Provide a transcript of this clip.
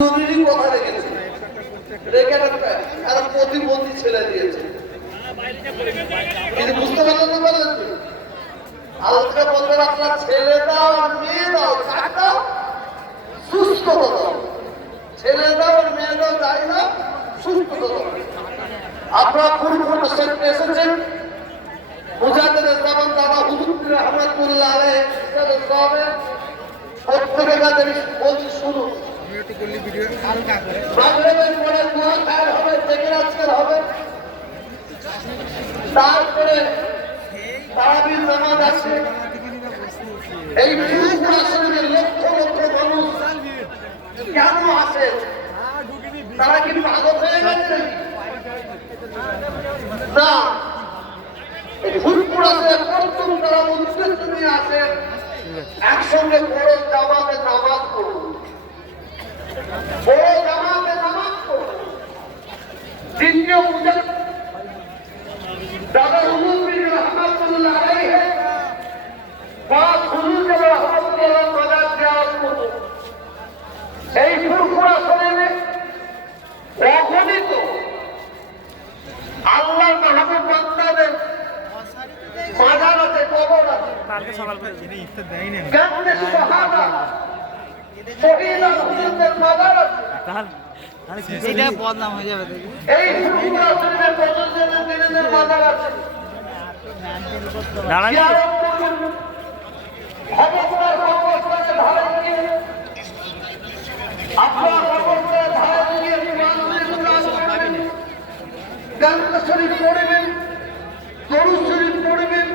কথা রেখেছে, রেখে একটা প্রতিবন্ধী ছেলে দিয়েছে। কিন্তু বুঝতে পারলেন না, বলেন আলোচনা বলবেন আপনার ছেলে দাও আর মেয়ে দাও, চারটা সুস্থতা দাও, ছেলে দাও আর মেয়ে দাও, যাই না সুস্থতা দাও। আপনারা পরিপূর্ণ সেক্টরে এসেছেন, মুজাহিদের জামান দাদা হুজুর রহমাতুল্লাহ আলাইহি প্রত্যেকের কাছে বলছি শুরু তারপরে তারাবির নামাজ আছে। এই ফুরফুরা শরীরের লক্ষ লক্ষ মানুষ কেন আসে? তারা কি পাগল হয়ে গেছে না? এই ফুরফুরা প্রথম তারা উদ্দেশ্য নিয়ে আসে একসঙ্গে বড় জামাতে নামাজ পড়ুন, বড় জামাতে নামাজ পড়ুন। দ্বিতীয় পূজা দাদা হুজুর রহমাতুল্লাহ আলাইহি বা হুজুর রহমাতুল্লাহ মাজার জিয়ারত করুন। এই ফুরফুরা শরীরে অগণিত আল্লাহর মাহবুব বান্দাদের মাজার আছে, কবর আছে। কেমনে শাহাদা শহীদা হুজুরদের মাজার আছে। এটা বদনাম হয়ে যাবে। এই ফুরফুরা শরীরে প্রযোজনের দিনের মাজার আছে। জিয়ারত করুন। ভগবানের কবরস্থানে ধারে গিয়ে আপনার কবরস্থানে ধারে গিয়ে গান শরীফ পড়বেন, দরুদ শরীফ পড়বেন।